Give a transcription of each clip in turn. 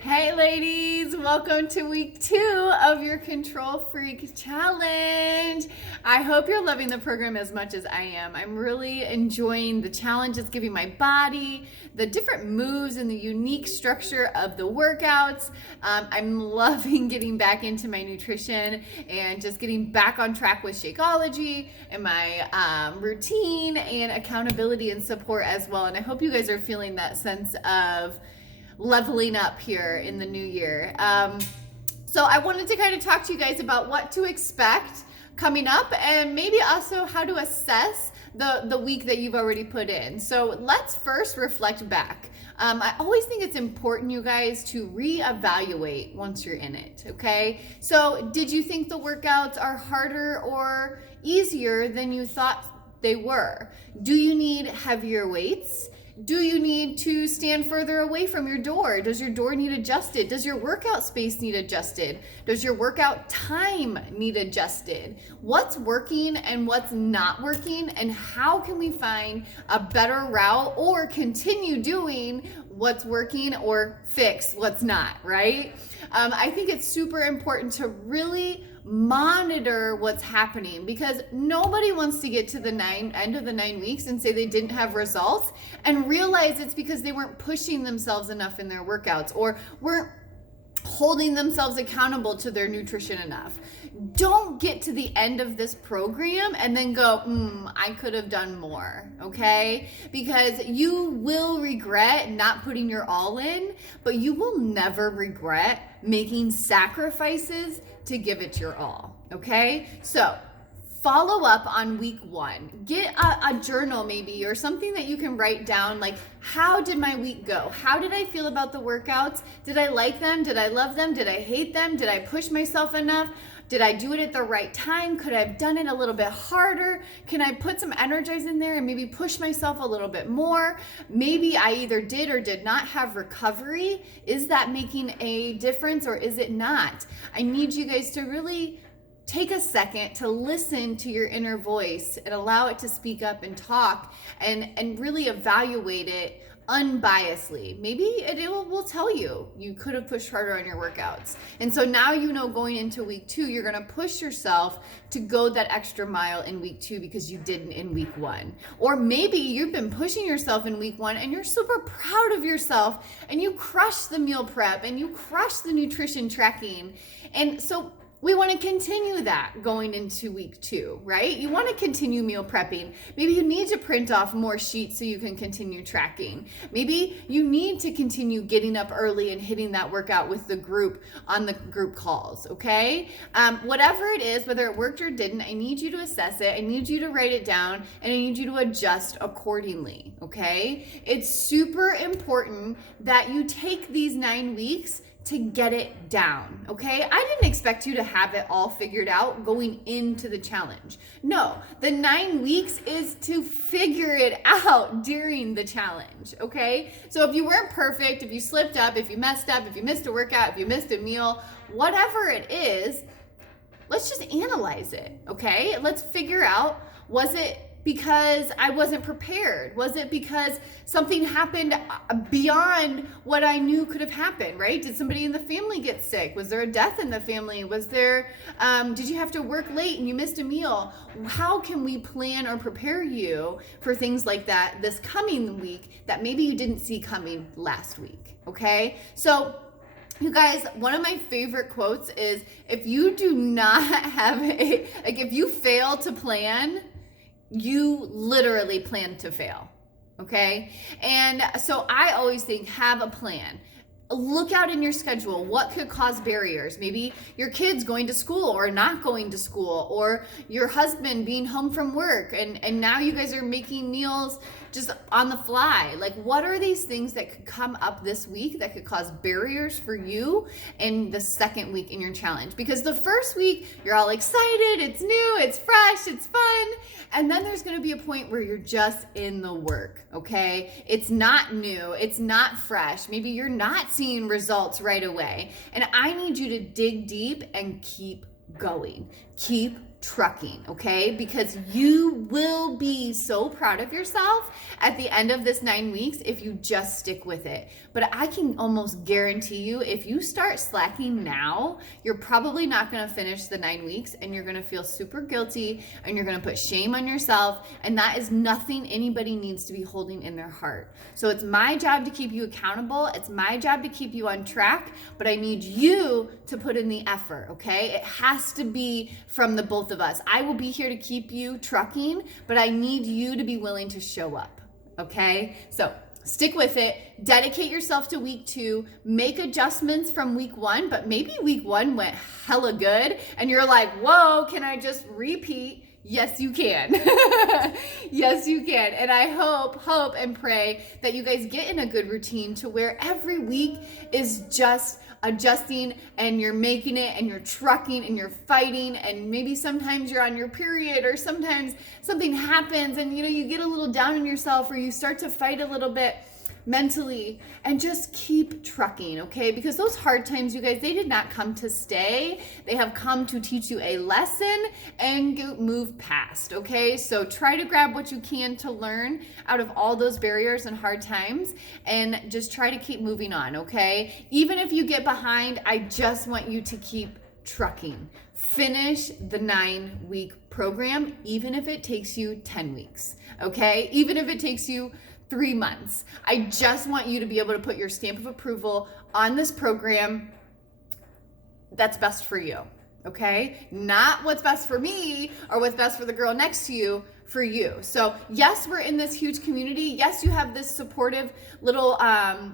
Hey ladies, welcome to week 2 of your Control Freak Challenge. I hope you're loving the program as much as I am. I'm really enjoying the challenge it's giving my body, the different moves and the unique structure of the workouts. I'm loving getting back into my nutrition and just getting back on track with Shakeology and my routine and accountability and support as well. And I hope you guys are feeling that sense of leveling up here in the new year. So I wanted to kind of talk to you guys about what to expect coming up and maybe also how to assess the week that you've already put in. So let's first reflect back. I always think it's important, you guys, to reevaluate once you're in it, okay? So did you think the workouts are harder or easier than you thought they were? Do you need heavier weights? Do you need to stand further away from your door? Does your door need adjusted? Does your workout space need adjusted? Does your workout time need adjusted? What's working and what's not working? And how can we find a better route or continue doing what's working or fix what's not, right? I think it's super important to really monitor what's happening because nobody wants to get to the end of the 9 weeks and say they didn't have results and realize it's because they weren't pushing themselves enough in their workouts or weren't holding themselves accountable to their nutrition enough. Don't get to the end of this program and then go, I could have done more, okay? Because you will regret not putting your all in, but you will never regret making sacrifices to give it your all, okay? So follow up on week 1. Get a journal maybe or something that you can write down like, how did my week go? How did I feel about the workouts? Did I like them? Did I love them? Did I hate them? Did I push myself enough? Did I do it at the right time? Could I have done it a little bit harder? Can I put some energize in there and maybe push myself a little bit more? Maybe I either did or did not have recovery. Is that making a difference or is it not? I need you guys to really take a second to listen to your inner voice and allow it to speak up and talk and really evaluate it unbiasedly. Maybe it will tell you could have pushed harder on your workouts. And so now you know going into week 2, you're going to push yourself to go that extra mile in week 2 because you didn't in week 1. Or maybe you've been pushing yourself in week 1 and you're super proud of yourself and you crushed the meal prep and you crushed the nutrition tracking. And so we want to continue that going into week 2, right? You want to continue meal prepping. Maybe you need to print off more sheets so you can continue tracking. Maybe you need to continue getting up early and hitting that workout with the group on the group calls, okay? Whatever it is, whether it worked or didn't, I need you to assess it. I need you to write it down and I need you to adjust accordingly, okay? It's super important that you take these 9 weeks to get it down, okay? I didn't expect you to have it all figured out going into the challenge. No, the 9 weeks is to figure it out during the challenge, okay? So if you weren't perfect, if you slipped up, if you messed up, if you missed a workout, if you missed a meal, whatever it is, let's just analyze it, okay? Let's figure out, was it because I wasn't prepared? Was it because something happened beyond what I knew could have happened, right? Did somebody in the family get sick? Was there a death in the family? Was there, did you have to work late and you missed a meal? How can we plan or prepare you for things like that this coming week that maybe you didn't see coming last week, okay? So, you guys, one of my favorite quotes is, if you do not have if you fail to plan, you literally plan to fail, okay? And so I always think, have a plan. Look out in your schedule. What could cause barriers? Maybe your kids going to school or not going to school, or your husband being home from work and now you guys are making meals just on the fly. Like, what are these things that could come up this week that could cause barriers for you in the second week in your challenge? Because the first week, you're all excited, it's new, it's fresh, it's fun. And then there's gonna be a point where you're just in the work, okay? It's not new, it's not fresh. Maybe you're not seeing results right away. And I need you to dig deep and keep going. Keep trucking, okay? Because you will be so proud of yourself at the end of this 9 weeks if you just stick with it. But but I can almost guarantee you, if you start slacking now, you're probably not going to finish the 9 weeks, and you're going to feel super guilty, and you're going to put shame on yourself, and that is nothing anybody needs to be holding in their heart. So it's my job to keep you accountable. It's my job to keep you on track, but I need you to put in the effort, okay? It has to be from the both of us. I will be here to keep you trucking, but I need you to be willing to show up, okay? So stick with it, dedicate yourself to week 2, make adjustments from week 1, but maybe week 1 went hella good and you're like, whoa, can I just repeat? Yes, you can. Yes, you can. And I hope and pray that you guys get in a good routine to where every week is just adjusting, and you're making it, and you're trucking, and you're fighting, and maybe sometimes you're on your period, or sometimes something happens and you get a little down on yourself, or you start to fight a little bit mentally, and just keep trucking, okay? Because those hard times, you guys, they did not come to stay. They have come to teach you a lesson and move past, okay? So try to grab what you can to learn out of all those barriers and hard times, and just try to keep moving on, okay? Even if you get behind, I just want you to keep trucking. Finish the 9-week program, even if it takes you 10 weeks, okay? Even if it takes you 3 months. I just want you to be able to put your stamp of approval on this program that's best for you, okay? Not what's best for me or what's best for the girl next to you, for you. So yes, we're in this huge community. Yes, you have this supportive little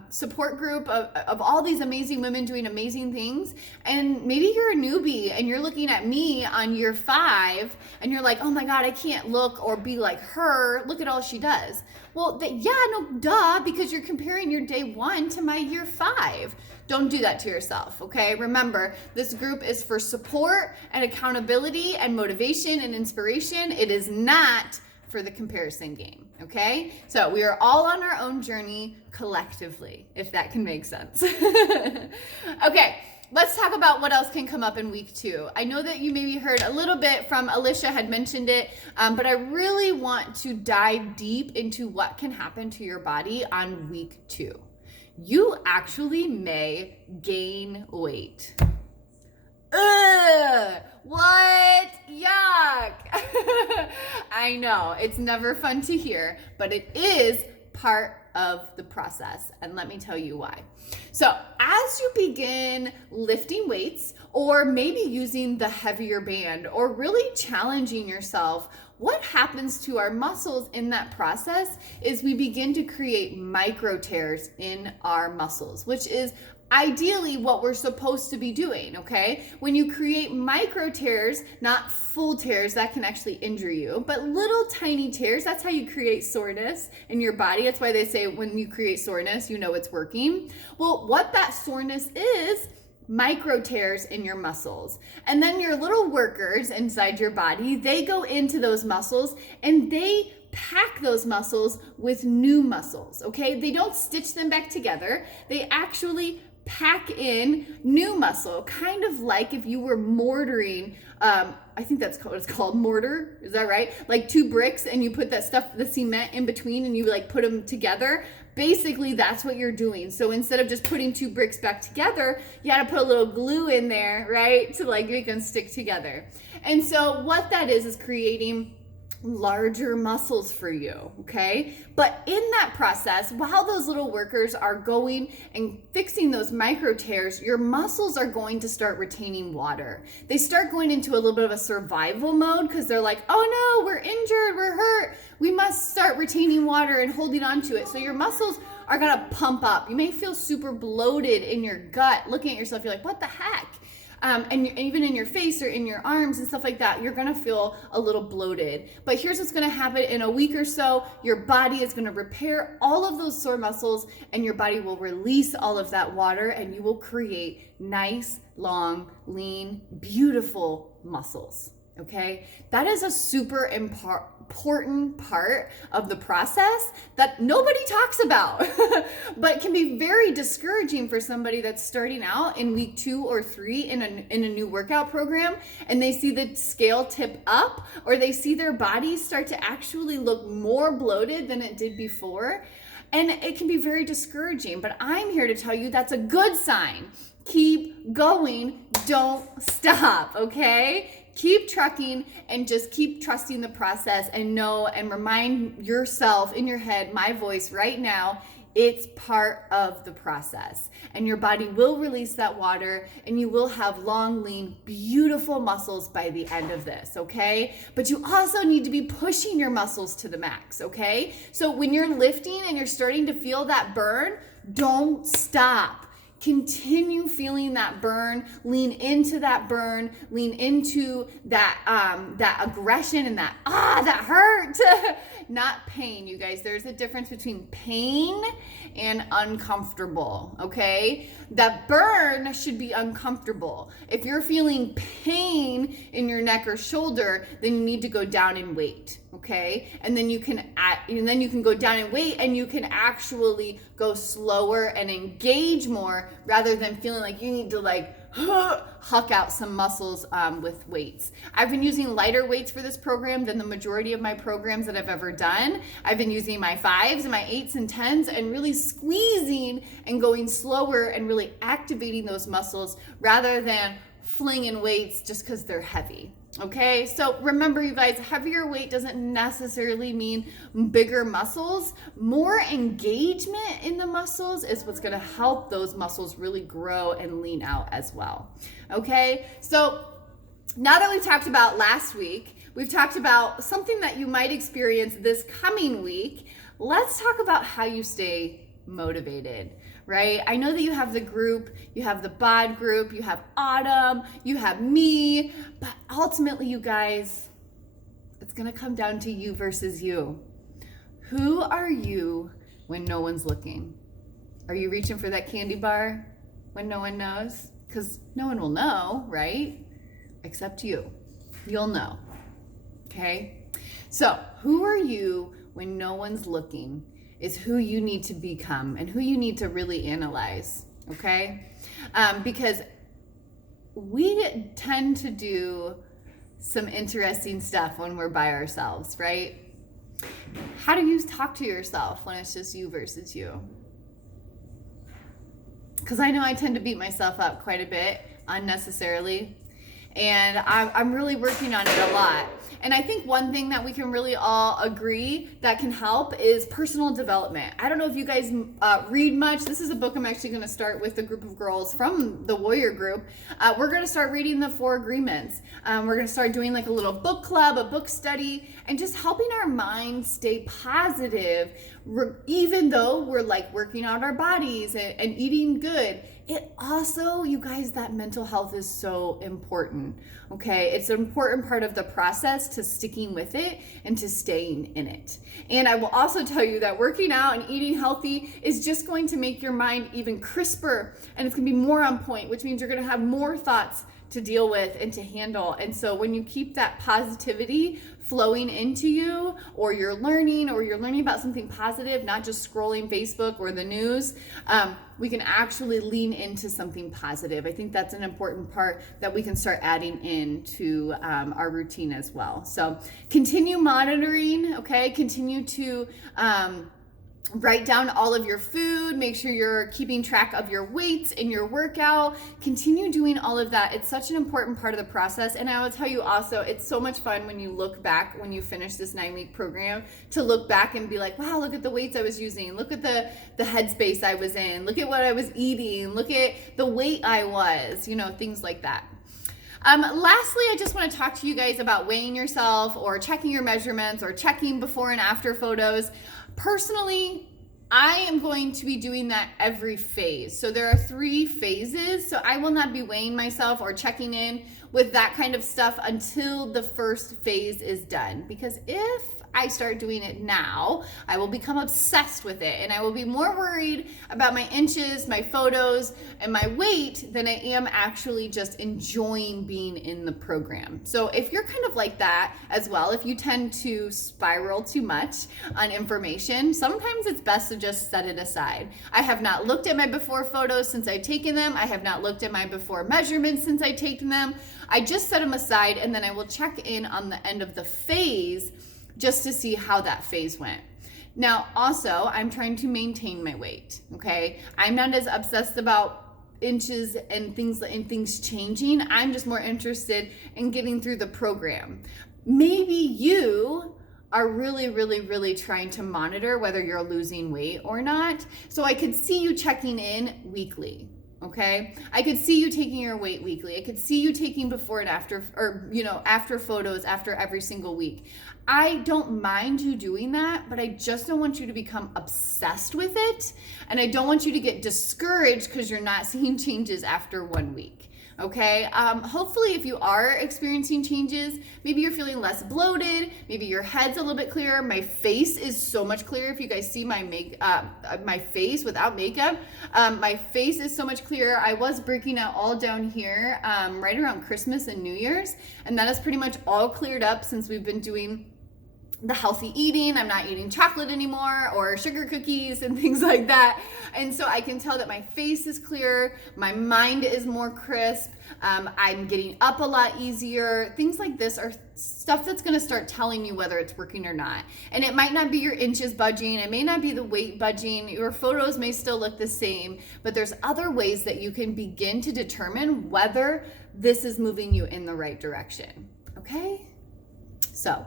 support group of all these amazing women doing amazing things. And maybe you're a newbie and you're looking at me on year 5 and you're like, oh my God, I can't look or be like her. Look at all she does. Well, duh, because you're comparing your day 1 to my year 5. Don't do that to yourself, okay? Remember, this group is for support and accountability and motivation and inspiration. It is not for the comparison game, okay? So we are all on our own journey collectively, if that can make sense. Okay, let's talk about what else can come up in week 2. I know that you maybe heard a little bit from Alicia had mentioned it, but I really want to dive deep into what can happen to your body on week 2. You actually may gain weight. Ugh, what? Yuck. I know, it's never fun to hear, but it is part of the process. And let me tell you why. So as you begin lifting weights, or maybe using the heavier band, or really challenging yourself, what happens to our muscles in that process is we begin to create micro tears in our muscles, which is ideally what we're supposed to be doing, okay? When you create micro tears, not full tears, that can actually injure you, but little tiny tears, that's how you create soreness in your body. That's why they say when you create soreness, you know it's working. Well, what that soreness is micro tears in your muscles. And then your little workers inside your body, they go into those muscles and they pack those muscles with new muscles, okay? They don't stitch them back together. They actually pack in new muscle, kind of like if you were mortaring, I think that's what it's called, mortar, is that right? Like 2 bricks and you put that stuff, the cement in between, and you like put them together. Basically, that's what you're doing. So instead of just putting 2 bricks back together, you got to put a little glue in there, right? To like make them stick together. And so what that is creating larger muscles for you, okay? But in that process, while those little workers are going and fixing those micro tears, your muscles are going to start retaining water. They start going into a little bit of a survival mode because they're like, oh no, we're injured, we're hurt. We must start retaining water and holding on to it. So your muscles are gonna pump up. You may feel super bloated in your gut. Looking at yourself, you're like, what the heck? And even in your face or in your arms and stuff like that, you're gonna feel a little bloated. But here's what's gonna happen in a week or so. Your body is gonna repair all of those sore muscles, and your body will release all of that water, and you will create nice, long, lean, beautiful muscles. Okay, that is a super important part of the process that nobody talks about, but can be very discouraging for somebody that's starting out in week 2 or 3 in a new workout program, and they see the scale tip up, or they see their body start to actually look more bloated than it did before. And it can be very discouraging, but I'm here to tell you that's a good sign. Keep going, don't stop, okay? Keep trucking and just keep trusting the process, and know and remind yourself in your head, my voice right now, it's part of the process, and your body will release that water, and you will have long, lean, beautiful muscles by the end of this, okay? But you also need to be pushing your muscles to the max, okay? So when you're lifting and you're starting to feel that burn, don't stop. Continue feeling that burn, lean into that burn, lean into that aggression and that hurt. Not pain, you guys. There's a difference between pain and uncomfortable, okay? That burn should be uncomfortable. If you're feeling pain in your neck or shoulder, then you need to go down in weight, okay? And then you can go down in weight, and you can actually go slower and engage more, rather than feeling like you need to huck out some muscles with weights. I've been using lighter weights for this program than the majority of my programs that I've ever done. I've been using my 5s and my 8s and 10s, and really squeezing and going slower and really activating those muscles, rather than flinging weights just because they're heavy. Okay, so remember, you guys, heavier weight doesn't necessarily mean bigger muscles. More engagement in the muscles is what's going to help those muscles really grow and lean out as well. Okay, so now that we've talked about last week, we've talked about something that you might experience this coming week. Let's talk about how you stay motivated. Right? I know that you have the group, you have the BOD group, you have Autumn, you have me, but ultimately, you guys, it's going to come down to you versus you. Who are you when no one's looking? Are you reaching for that candy bar when no one knows? Because no one will know, right? Except you. You'll know. Okay? So, who are you when no one's looking? Is who you need to become, and who you need to really analyze, okay? Because we tend to do some interesting stuff when we're by ourselves, right? How do you talk to yourself when it's just you versus you? Because I know I tend to beat myself up quite a bit unnecessarily, and I'm really working on it a lot. And I think one thing that we can really all agree that can help is personal development. I don't know if you guys read much. This is a book I'm actually going to start with a group of girls from the Warrior Group. We're going to start reading the 4 Agreements. We're going to start doing like a little book club, a book study, and just helping our minds stay positive, even though we're like working out our bodies and eating good. It also, you guys, that mental health is so important, okay? It's an important part of the process to sticking with it and to staying in it. And I will also tell you that working out and eating healthy is just going to make your mind even crisper, and it's gonna be more on point, which means you're gonna have more thoughts to deal with and to handle. And so when you keep that positivity flowing into you, or you're learning about something positive, not just scrolling Facebook or the news, we can actually lean into something positive. I think that's an important part that we can start adding into our routine as well. So continue monitoring, okay? Continue to write down all of your food, make sure you're keeping track of your weights in your workout, continue doing all of that. It's such an important part of the process. And I will tell you also, it's so much fun when you look back, when you finish this 9-week program, to look back and be like, wow, look at the weights I was using, look at the headspace I was in, look at what I was eating, look at the weight I was, things like that. Lastly, I just want to talk to you guys about weighing yourself, or checking your measurements, or checking before and after photos. Personally, I am going to be doing that every phase. So there are 3 phases. So I will not be weighing myself or checking in with that kind of stuff until the first phase is done. Because if I start doing it now, I will become obsessed with it, and I will be more worried about my inches, my photos, and my weight than I am actually just enjoying being in the program. So if you're kind of like that as well, if you tend to spiral too much on information, sometimes it's best to just set it aside. I have not looked at my before photos since I've taken them. I have not looked at my before measurements since I've taken them. I just set them aside, and then I will check in on the end of the phase just to see how that phase went. Now, also, I'm trying to maintain my weight, okay? I'm not as obsessed about inches and things changing. I'm just more interested in getting through the program. Maybe you are really trying to monitor whether you're losing weight or not. So I could see you checking in weekly. Okay, I could see you taking your weight weekly. I could see you taking before and after, or after photos after every single week. I don't mind you doing that, but I just don't want you to become obsessed with it, and I don't want you to get discouraged because you're not seeing changes after 1 week. Okay, hopefully if you are experiencing changes, maybe you're feeling less bloated, maybe your head's a little bit clearer. My face is so much clearer. If you guys see my my face without makeup, my face is so much clearer. I was breaking out all down here right around Christmas and New Year's, and that is pretty much all cleared up since we've been doing the healthy eating. I'm not eating chocolate anymore or sugar cookies and things like that. And so I can tell that my face is clearer, my mind is more crisp, I'm getting up a lot easier. Things like this are stuff that's going to start telling you whether it's working or not. And it might not be your inches budging, it may not be the weight budging, your photos may still look the same, but there's other ways that you can begin to determine whether this is moving you in the right direction. Okay? So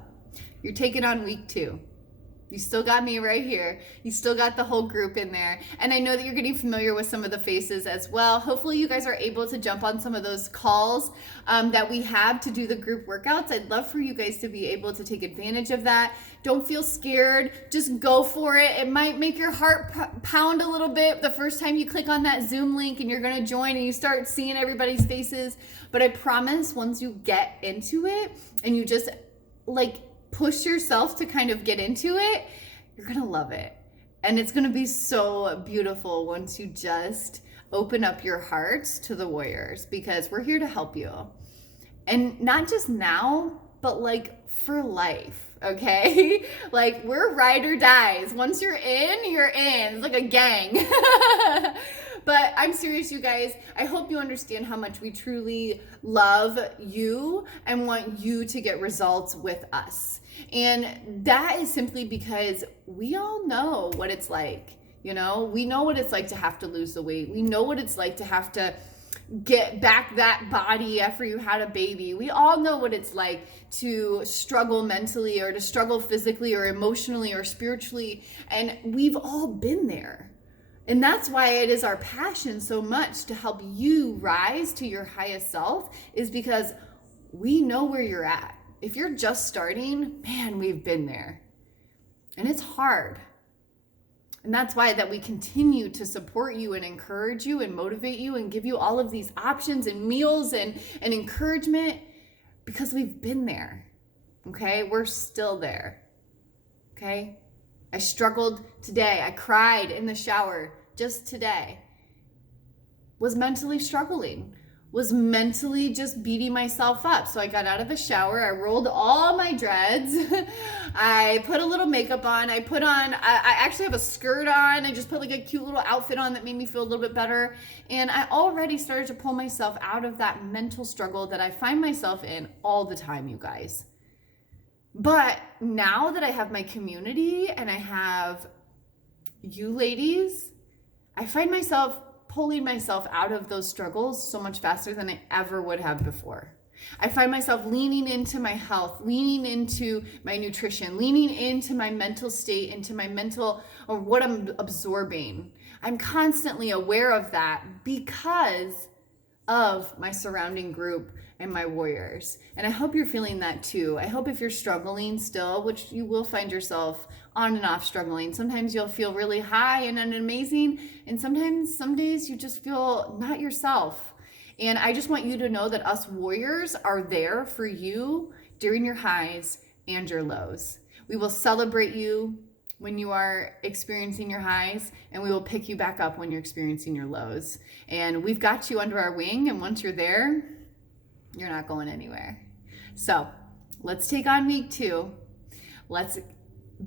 you're taking on week 2. You still got me right here. You still got the whole group in there. And I know that you're getting familiar with some of the faces as well. Hopefully you guys are able to jump on some of those calls that we have to do the group workouts. I'd love for you guys to be able to take advantage of that. Don't feel scared. Just go for it. It might make your heart pound a little bit the first time you click on that Zoom link and you're going to join and you start seeing everybody's faces. But I promise once you get into it and you just push yourself to kind of get into it, you're gonna love it. And it's gonna be so beautiful once you just open up your hearts to the warriors, because we're here to help you. And not just now, but for life, okay? We're ride or dies. Once you're in, you're in. It's like a gang. But I'm serious, you guys. I hope you understand how much we truly love you and want you to get results with us. And that is simply because we all know what it's like. We know what it's like to have to lose the weight. We know what it's like to have to get back that body after you had a baby. We all know what it's like to struggle mentally or to struggle physically or emotionally or spiritually. And we've all been there. And that's why it is our passion so much to help you rise to your highest self, is because we know where you're at. If you're just starting, man, we've been there. And it's hard. And that's why that we continue to support you and encourage you and motivate you and give you all of these options and meals and encouragement, because we've been there. Okay? We're still there. Okay? I struggled today. I cried in the shower just today. Was mentally struggling. Was mentally just beating myself up. So I got out of the shower. I rolled all my dreads. I put a little makeup on. I actually have a skirt on. I just put a cute little outfit on that made me feel a little bit better. And I already started to pull myself out of that mental struggle that I find myself in all the time, you guys. But now that I have my community and I have you ladies, I find myself pulling myself out of those struggles so much faster than I ever would have before. I find myself leaning into my health, leaning into my nutrition, leaning into my mental state, into my mental, or what I'm absorbing. I'm constantly aware of that because of my surrounding group and my warriors. And I hope you're feeling that too. I hope if you're struggling still, which you will find yourself on and off struggling, sometimes you'll feel really high and amazing, and sometimes some days you just feel not yourself. And I just want you to know that us warriors are there for you during your highs and your lows. We will celebrate you when you are experiencing your highs, and we will pick you back up when you're experiencing your lows. And we've got you under our wing, and once you're there, you're not going anywhere. So let's take on week 2. Let's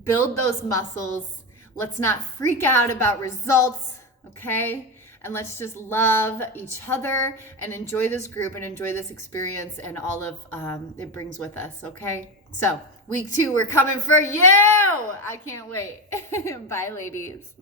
build those muscles. Let's not freak out about results, okay? and let's just love each other and enjoy this group and enjoy this experience and all of it brings with us, okay? So week 2, we're coming for you. I can't wait. Bye, ladies.